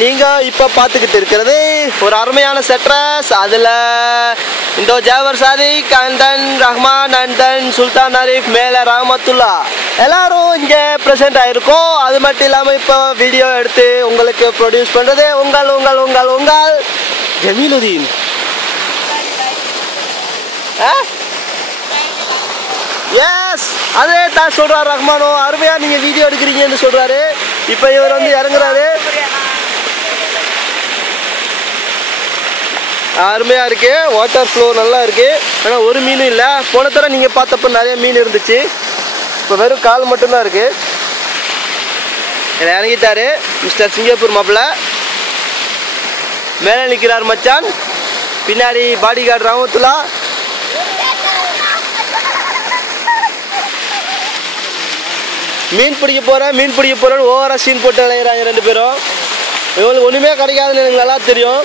நீங்க இப்ப பார்த்துக்கிட்டு இருக்கிறது ஒரு அருமையான செட்ரஸ். அதுல இந்த Jafar Sadiq and then Rahman and then Sultan Arif மேல ரஹமத்துல்லா எல்லாரும் இங்க பிரசன்ட் ஆயிருக்கோம். அது மட்டும் இல்லாம இப்போ வீடியோ எடுத்து உங்களுக்கு ப்ரொடியூஸ் பண்றது உங்கள் உங்கள் உங்கள் உங்கள் ஜமீலுதீன். எஸ், அதே தான் சொல்றாரு ரஹ்மானோ. அருமையா நீங்க வீடியோ எடுக்கிறீங்கன்னு சொல்றாரு. இப்ப இவர் வந்து இறங்குறாரு. அருமையா இருக்கு, வாட்டர் ஃப்ளோ நல்லா இருக்கு. ஆனா ஒரு மீனும் இல்லை. போன தடவை நீங்க பார்த்தப்ப நிறைய மீன் இருந்துச்சு. இப்போ வெறும் கால் மட்டும்தான் இருக்கு. இறங்கிட்டாரு மிஸ்டர் சிங்கப்பூர் மாப்பிள்ள. மேலே நிற்கிறார் மச்சான், பின்னாடி பாடி கார்டு ரஹமத்துல்லா. மீன் பிடிக்க போறேன்னு ஓவரா சீன் போட்டு விளையாடுறாங்க ரெண்டு பேரும். இவங்களுக்கு ஒண்ணுமே கிடைக்காதுன்னு எனக்கு நல்லா தெரியும்.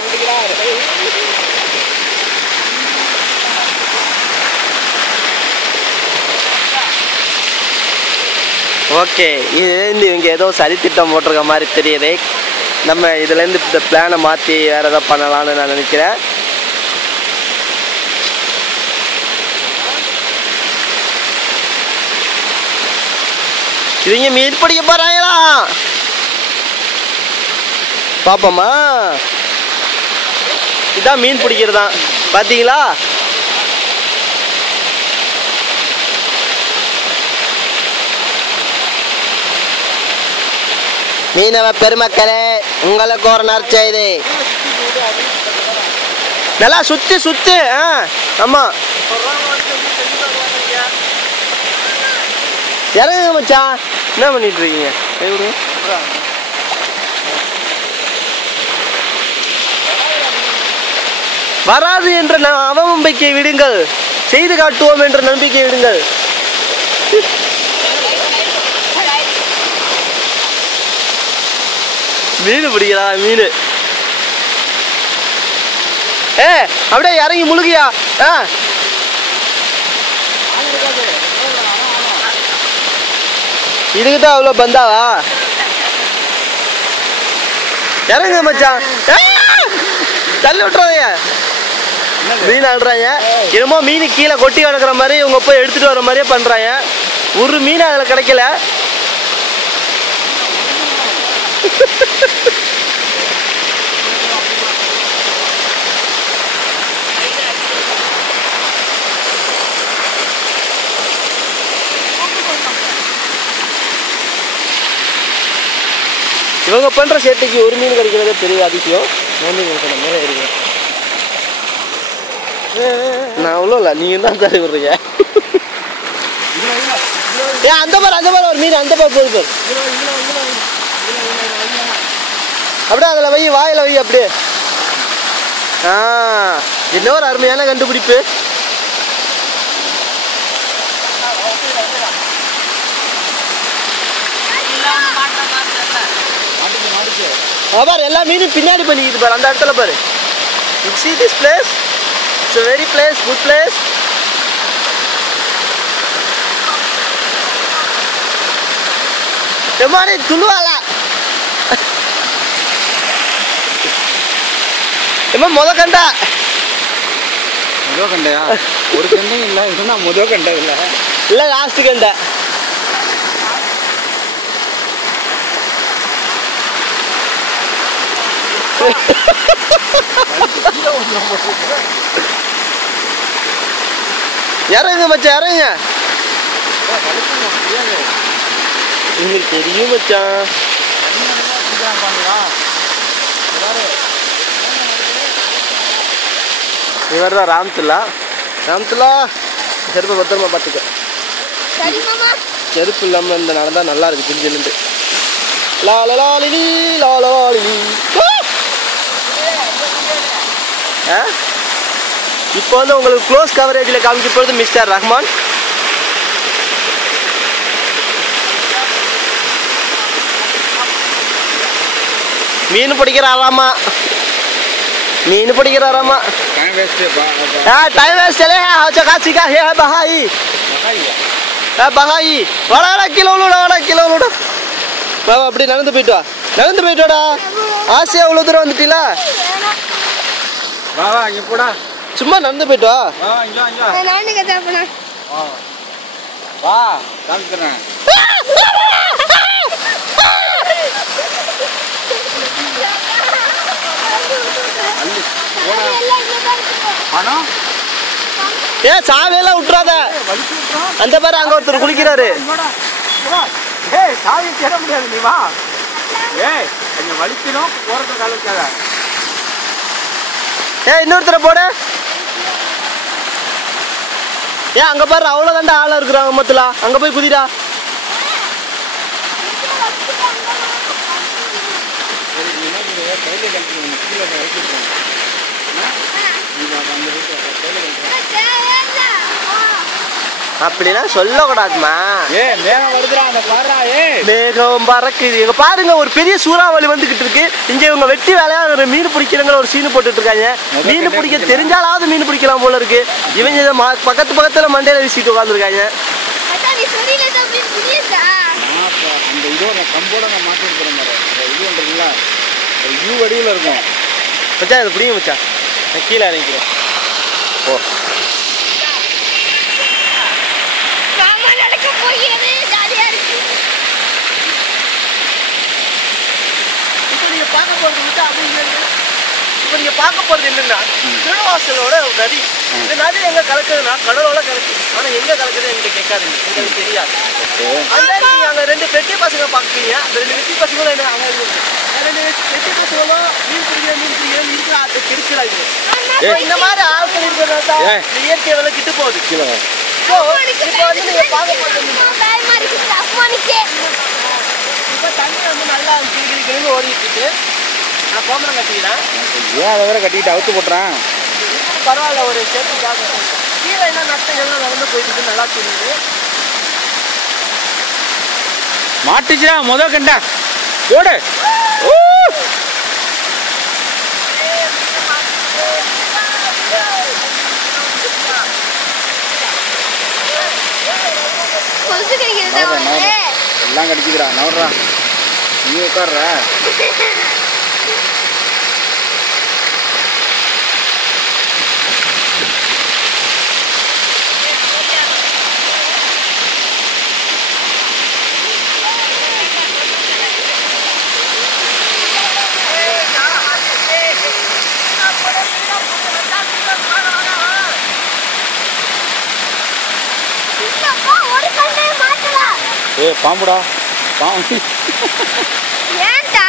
ஓகே, இதுலேருந்து இவங்க ஏதோ சதித்திட்டம் போட்டிருக்க மாதிரி தெரியுது. நம்ம இதுலேருந்து இந்த பிளானை மாற்றி வேற ஏதாவது பண்ணலான்னு நான் நினைக்கிறேன். இவங்க மீன் பிடிக்க போறாங்களா பாப்போமா? இதான் மீன் பிடிக்கிறதா பாத்தீங்களா? மீனவ பெருமக்களே, உங்களுக்கு ஒரு நற்செய்தி. நல்லா சுத்து. ஆமா, இறங்குங்க மச்சான். என்ன பண்ணிட்டு இருக்கீங்க? வராது என்ற அவநம்பிக்கை விடுங்கள், செய்து காட்டுவோம் என்ற நம்பிக்கை விடுங்கள். மீன் பிடிக்கிறா மீன். அப்படியே இறங்கி முழுகியா? இதுக்குதான் அவ்வளோ பந்தாவா? இறங்க மச்சான், தள்ளி விட்டுறாங்க. மீன் ஆடுறாங்க. என்னமோ மீன் கீழே கொட்டி கிடக்குற மாதிரி இவங்க போய் எடுத்துட்டு வர மாதிரியே பண்றாங்க. ஒரு மீன் அதில் கிடைக்கல. இவங்க பண்ற சேட்டைக்கு ஒரு மீன் கிடைக்கிறதே பெரிய அதிசயம். மேலே இருக்கிறேன் நான். அவ்வளோ இல்லை, நீங்க தான் தள்ளி விடுறீங்க. அந்த பாரு ஒரு மீன், அந்த பாரு போகுது. அப்படியே அதில் வை, வாயில வை அப்படியே. என்ன ஒரு அருமையான கண்டுபிடிப்பு. பாரு எல்லா மீனும் பின்னாடி பண்ணிக்கிட்டு பாரு, அந்த இடத்துல பாரு. You see this place? It's a very place, good place. எம்மாடி துள்ளுவாளா? எம்மா முதக்கண்டா ஒரு கண்டையும் இல்லை. இதுனா முதல் கண்டை இல்லை, லாஸ்ட் கண்டை. இறங்க மச்சான், இறங்க. உங்களுக்கு தெரியும் மச்சான். இவர் தான் ராம்துல்லா. செருப்பை பத்திரமா பார்த்துக்க. செருப்பு இல்லாமல் இந்த நடந்தா நல்லா இருக்கு. பிரிஞ்சிலிருந்து லாலி லாலி. இப்போ வந்து உங்களுக்கு க்ளோஸ் கவரேஜில் காமிக்க போகிறது மிஸ்டர் ரஹ்மான். மீன் பிடிக்கிறாராமா. मीन पड़ी गिरा रमा टाइम वेस्ट चले हैं हाँ चका चिका है बहाई बहाई वड़ा किलो लोड़ा बाबा அப்படி நடந்து போய்ட்டு வா நடந்து போயிட்டோடா. ஆசையா இவ்வளவு தூரம் வந்துட்டீங்களா? வா வா இங்க போடா. சும்மா நடந்து போயிட்டோ. வா இங்க இங்க. நானே கதா போனா. வா காமிக்கிறேன். பணம் ஏன் சாவையெல்லாம் விட்டுறாத. அந்த பாரு அங்க ஒருத்தர் குளிக்கிறாரு. ஏய் சாவி தேட முடியாது நீ வா. ஏய் அங்க வலிக்கணும் போறத காலக்காத. ஏய் இன்னொருத்தரை போடு. ஏன் அங்க பாரு அவ்வளவு தாண்டா ஆளா இருக்கிறாங்க மொத்தல. அங்க போய் குதிடா. அப்படிலாம் சொல்லக்கூடாதுமா. மேகம் பறக்குது. இங்க பாருங்க ஒரு பெரிய சூறாவளி வந்துகிட்டு இருக்கு. இங்க இவங்க வெட்டி வேலையா மீன் பிடிக்கிறவங்க ஒரு சீனு போட்டுட்டு இருக்காங்க. மீன் பிடிக்க தெரிஞ்சாலாவது மீன் பிடிக்கலாம் போல இருக்கு. இவங்க பக்கத்து பக்கத்துல மண்டையில வீசிட்டு உட்காந்துருக்காங்க. மச்சான் இது பிடிங்க மச்சான். கீழே இறங்கிக்கிறோம். ஓ இப்போ நீங்க பார்க்க போறது என்னன்னா திருவாசலோட நதி. இந்த நதி எங்க கலக்குதுன்னா கடலோட கலக்குது. ஆனா எங்க கலக்குது என்கிட்ட கேட்காதுங்க, உங்களுக்கு தெரியாது. அதனால நீங்க அங்க 2 பெட்டி பசங்க பாக்குறீங்க. அந்த 2 வெட்டி பசங்களும் என்ன அவங்க ரெண்டு வெட்டி பசங்களும் மீன் பிடிக்கிற இருக்கிற ஆட்கள் கெடுக்கிறாங்க. இந்த மாதிரி ஆட்கள் இருக்கிறதா இந்த இயற்கை வேலை கிட்டு போகுது. இப்போ வந்து நீங்க பார்க்க போறது இப்போ தண்ணி வந்து நல்லா கிளிக்கிளிக்கின்னு ஓடிட்டு இருக்கு. நான் கோமரம் கட்டிக்கிறேன். ஏன் அதை வேற கட்டிக்கிட்டு அவுத்து போட்டுறேன். பரவாயில்ல ஒரு சேஃப்டிக்காக. கீழே என்ன நஷ்டங்கள்லாம் நடந்து போயிட்டு நல்லா தெரியுது. மாட்டுச்சா முத கண்டா ஓடு. எல்லாம் கடிக்குதுடா நவர்றா. நீ உட்கார்ற. ஏ பாம்புடா பாம்பு. ஏன்டா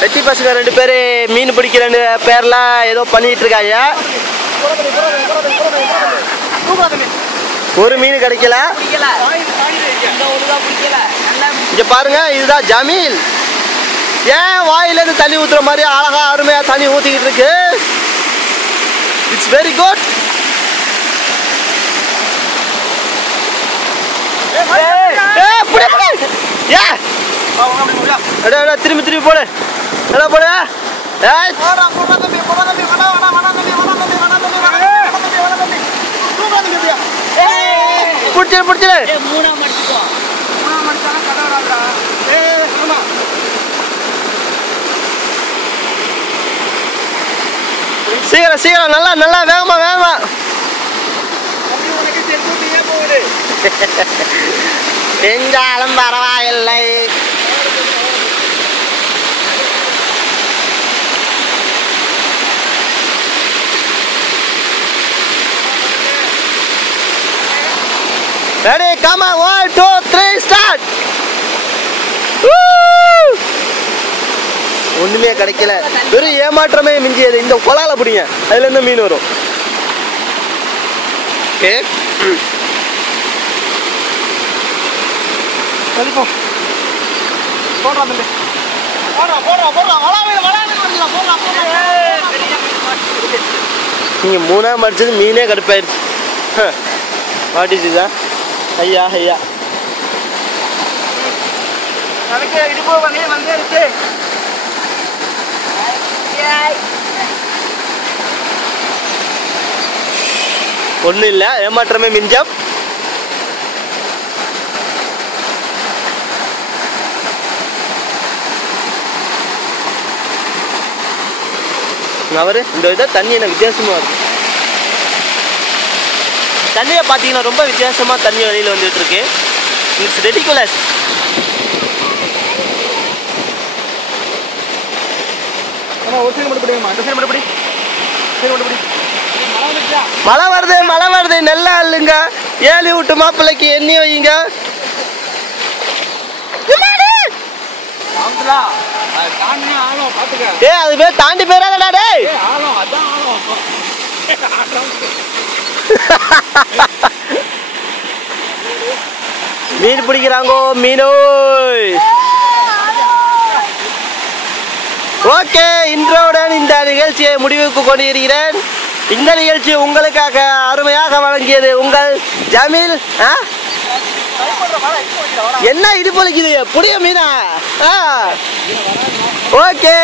வெட்டி பசங்க 2 பேரு மீன் பிடிக்கிற பேர்ல ஏதோ பண்ணிட்டு இருக்காங்க. ஒரு மீன் கிடைக்கல. இங்க பாருங்க இதுதான் ஜமீல். ஏன் வாயில இருந்து தண்ணி ஊத்துற மாதிரி அழகா அருமையா தண்ணி ஊத்திக்கிட்டு இருக்கு. It's very good. திரும்பி திரும்பி போடு. என்ன போடு. பிடிச்சிரு பிடிச்சிரு. சீக்கிரம் சீக்கிரம் நல்லா நல்லா வேகமா வேகமா. செஞ்சாலும் பரவாயில்லை. Ready, come on, 1, 2, 3, start. ஒண்ணுமே கிடைக்கல. வெறும் ஏமாற்றமே மிஞ்சியது. இந்த கொலால பிடிங்க, அதுல இருந்து மீன் வரும். ஓகே, நீங்க மூணா மடிச்சது மீனே கடுப்பாயிருச்சு. வாட் இஸ் இதா? ஐயா ஐயா இடுப்பு வகையே வந்துருச்சு. ஒன்றும் இல்லை, ஏமாற்றமே மிஞ்சம். அவரு இந்த இதை தண்ணி என்ன வித்தியாசமாக இருக்கு. தண்ணியை பார்த்தீங்கன்னா ரொம்ப வித்தியாசமாக தண்ணி வெளியில் வந்துட்டு இருக்கு. It's ridiculous. மழை வருது, மழை வருது. நல்லா இல்லைங்க. 7 விட்டு மாப்பிள்ளைக்கு எண்ணி வைங்க. ஏ அது பேர் தாண்டி போயிடாதடா டேய். மீன் பிடிக்கிறாங்கோ மீனோய். ஓகே, இன்றோடன் இந்த நிகழ்ச்சியை முடிவுக்கு கொண்டு இருக்கிறேன். இந்த நிகழ்ச்சி உங்களுக்காக அருமையாக வழங்கியது உங்கள் ஜமீல். என்ன இடுப்பு வலிக்குது? புடிய மீனா? ஓகே.